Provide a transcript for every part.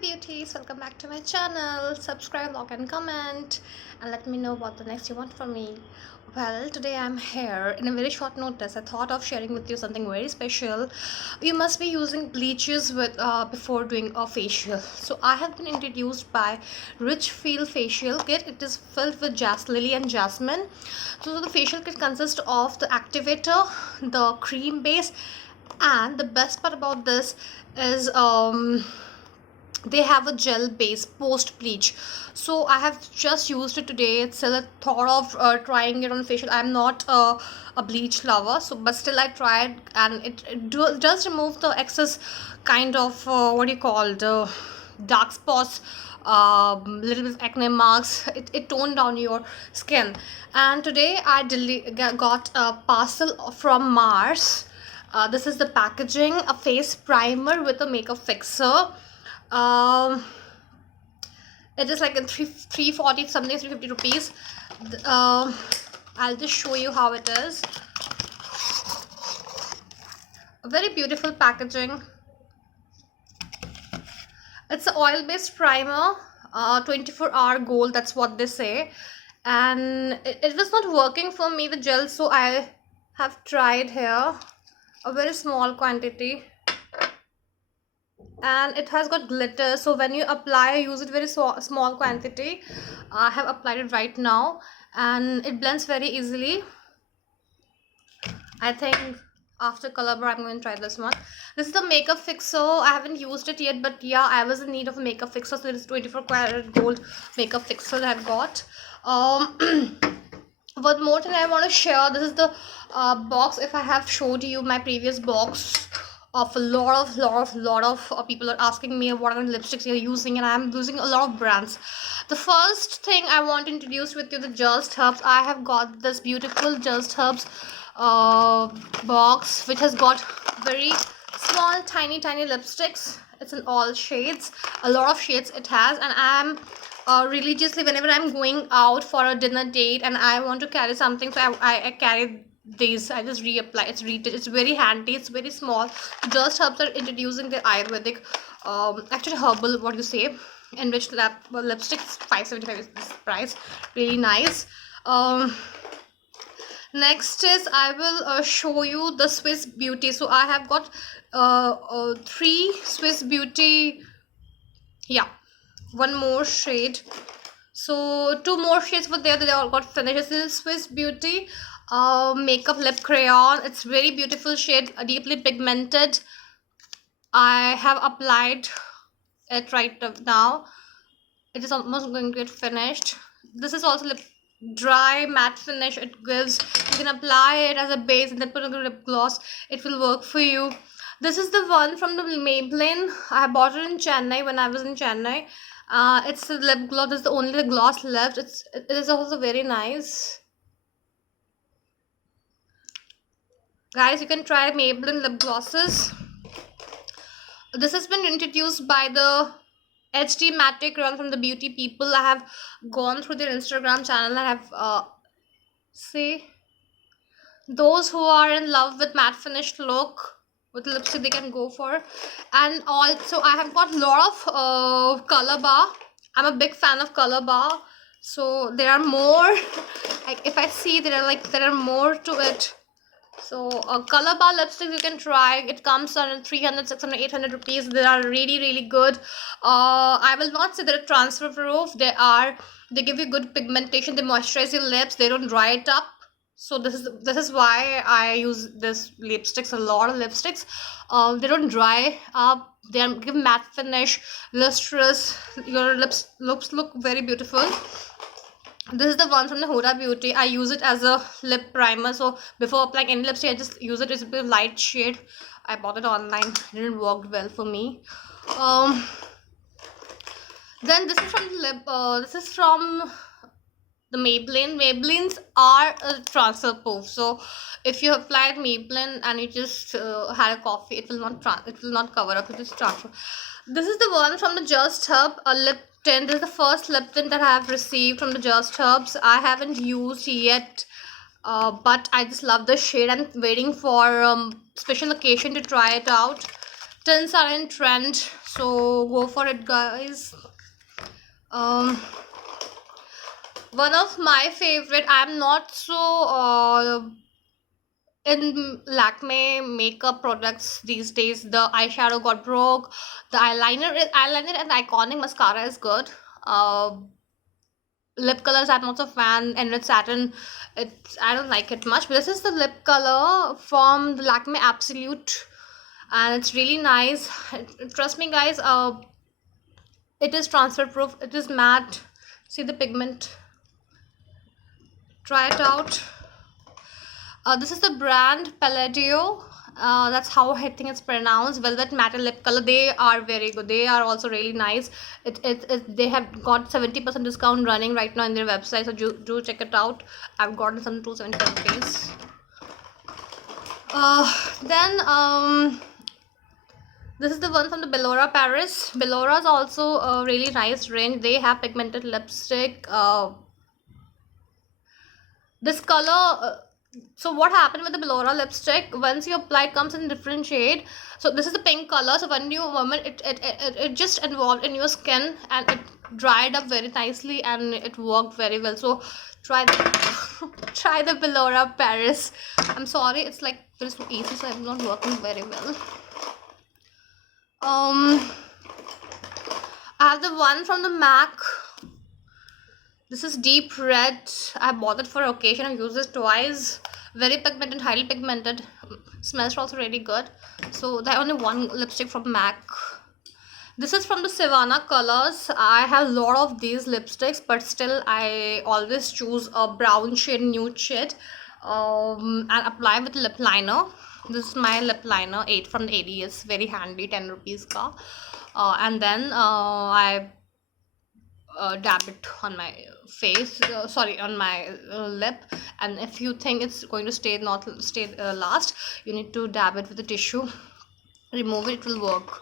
beauties, welcome back to my channel. Subscribe, like and comment, and let me know what the next you want from me. Well, today I'm here in a very short notice. I thought of sharing with you something very special. You must be using bleaches with before doing a facial. So I have been introduced by Rich Feel facial kit. It is filled with lily and jasmine. So the facial kit consists of the activator, the cream base, and the best part about this is they have a gel base post bleach. So I have just used it today. It's still a thought of trying it on facial. I'm not a bleach lover, so but still I tried, and it does remove the excess kind of what do you call the dark spots, little bit acne marks. It toned down your skin. And today I got a parcel from Mars. This is the packaging: a face primer with a makeup fixer. um it is like in 340 something, 350 rupees. I'll just show you how it is. A very beautiful packaging. It's an oil based primer, 24-hour gold, that's what they say. And it was not working for me, the gel, so I have tried here a very small quantity, and it has got glitter. So when you apply, use it very small quantity. I have applied it right now, and it blends very easily. I think after color bar I'm going to try this one. This is the makeup fixer. I haven't used it yet, but yeah, I was in need of a makeup fixer, so it is 24 karat gold makeup fixer that I've got. One more thing I want to share. This is the box. If I have showed you my previous box of a lot of people are asking me what are the lipsticks you're using, and I'm using a lot of brands. The first thing I want to introduce with you, the Just Herbs. I have got this beautiful Just Herbs box, which has got very small tiny lipsticks. It's in all shades, a lot of shades it has. And I'm religiously, whenever I'm going out for a dinner date and I want to carry something, so I carry these. I just reapply. It's very handy, it's very small. Just Herbs are introducing the Ayurvedic, actually herbal, what you say, enriched lipsticks. 575 is this price. Really nice. Next is I will show you the Swiss Beauty. So I have got 3 Swiss Beauty. Yeah, one more shade. So 2 more shades were there. They all got finished. This is Swiss Beauty makeup lip crayon. It's very beautiful shade, deeply pigmented. I have applied it right now. It is almost going to get finished. This is also lip dry matte finish. It gives, you can apply it as a base and then put on a lip gloss. It will work for you. This is the one from the Maybelline. I bought it in Chennai when I was in Chennai. It's the lip gloss. This is the only gloss left. It is also very nice. Guys, you can try Maybelline lip glosses. This has been introduced by the HD Matte Crayon from the Beauty People. I have gone through their Instagram channel. I have see, those who are in love with matte finished look with lipstick, they can go for. And also I have got a lot of color bar. I'm a big fan of color bar, so there are more like, if I see, there are more to it. So color bar lipsticks you can try. It comes on 300, 600, 800 rupees. They are really good. I will not say they're transfer proof. They give you good pigmentation. They moisturize your lips. They don't dry it up. So this is why I use this lipsticks, a lot of lipsticks. They don't dry up. They give matte finish, lustrous. Your lips look very beautiful. This is the one from the Huda Beauty. I use it as a lip primer. So before applying any lipstick, I just use it. It's a bit light shade. I bought it online. It didn't work well for me. Then this is from the lip. This is from the Maybelline. Maybellines are transfer proof. So if you applied Maybelline and you just had a coffee, it will not cover up. It is transfer. This is the one from the Just Herb, a lip tint. This is the first lip tint that I have received from the Just Herbs. I haven't used yet, but I just love the shade. I'm waiting for special occasion to try it out. Tints are in trend, so go for it, guys. um One of my favorite, I'm not so in Lakme makeup products these days. The eyeshadow got broke. The eyeliner and the iconic mascara is good. uh Lip colors, I'm not a fan. And with satin, it's, I don't like it much, but this is the lip color from the Lakme Absolute, and it's really nice. Trust me, guys, it is transfer proof, it is matte. See the pigment, try it out. This is the brand Palladio. That's how I think it's pronounced. Velvet Matte Lip Color. They are very good. They are also really nice. They have got 70% discount running right now in their website, so do check it out. I've gotten some 275 rupees. Then this is the one from the Bellora Paris. Bellora is also a really nice range. They have pigmented lipstick. This color, so what happened with the Bellora lipstick, once you apply, it comes in different shade. So this is the pink color, so when you moment it just involved in your skin, and it dried up very nicely, and it worked very well. So try the try the Bellora Paris. I'm sorry, it's like there's no AC, so I'm not working very well. I have the one from the MAC. This is deep red. I bought it for occasion. I've used this twice. Very pigmented, highly pigmented. Smells also really good. So there only one lipstick from MAC. This is from the Savannah Colors. I have a lot of these lipsticks, but still I always choose a brown shade, nude shade, and apply with lip liner. This is my lip liner, 8 from the ADS. Very handy, 10 rupees ka. And then I dab it on my face, sorry, on my lip. And if you think it's going to stay not stay last, you need to dab it with a tissue, remove it, it will work.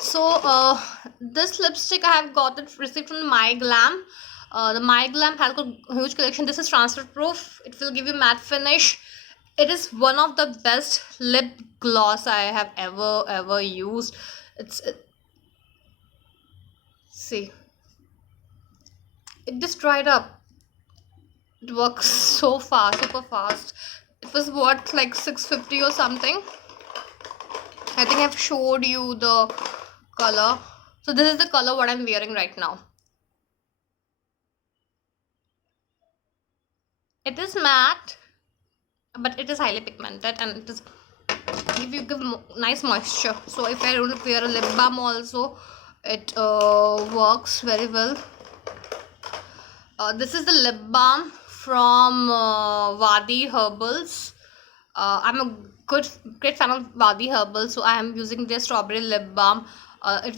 So this lipstick I have got it received from My Glam. The My Glam has got huge collection. This is transfer proof, it will give you matte finish. It is one of the best lip gloss I have ever used. See, it just dried up. It works so fast, super fast. It was what, like 650 or something. I think I've showed you the color. So this is the color what I'm wearing right now. It is matte, but it is highly pigmented, and it is give nice moisture. So if I don't wear a lip balm also, it works very well. This is the lip balm from Wadi Herbals. I'm a great fan of Wadi Herbals, so I am using their strawberry lip balm. In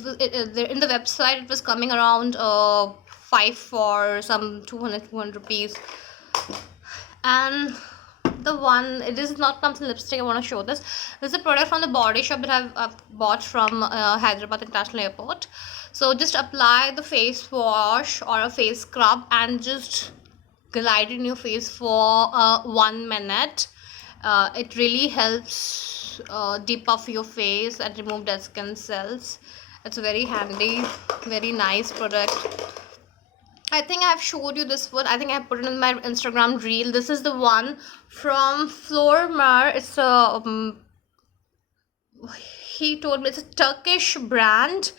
the website it was coming around 5 for some 200 rupees. And the one, it is not comes in lipstick. I want to show this. This is a product from the Body Shop that I've bought from Hyderabad International Airport. So just apply the face wash or a face scrub and just glide in your face for 1 minute. It really helps depuff your face and remove dead skin cells. It's a very handy, very nice product. I think I've showed you this one. I think I put it in my Instagram reel. This is the one from Flormar. It's a he told me it's a Turkish brand.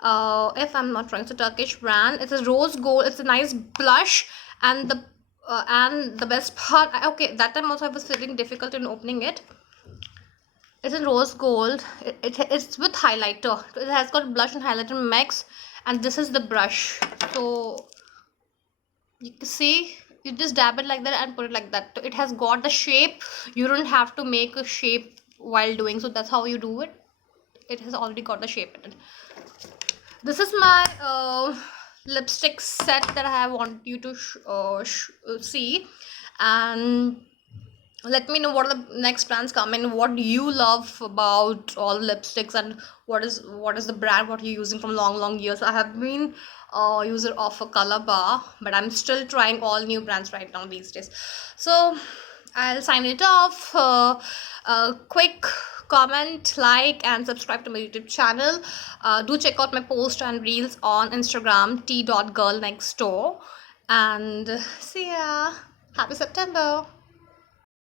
If I'm not wrong, it's a Turkish brand. It's a rose gold. It's a nice blush, and the best part. Okay, that time also I was feeling difficult in opening it. It's in rose gold. It's with highlighter. It has got blush and highlighter mix, and this is the brush. So you can see, you just dab it like that and put it like that. It has got the shape. You don't have to make a shape while doing, so that's how you do it. It has already got the shape in it. This is my lipstick set that I want you to see, and let me know what are the next brands coming, what do you love about all lipsticks, and what is the brand what you're using from long years. I have been a user of a Color Bar, but I'm still trying all new brands right now these days. So I'll sign it off. Quick comment, like, and subscribe to my YouTube channel. Do check out my post and reels on Instagram, t.girlnextdoor. And see ya. Happy September.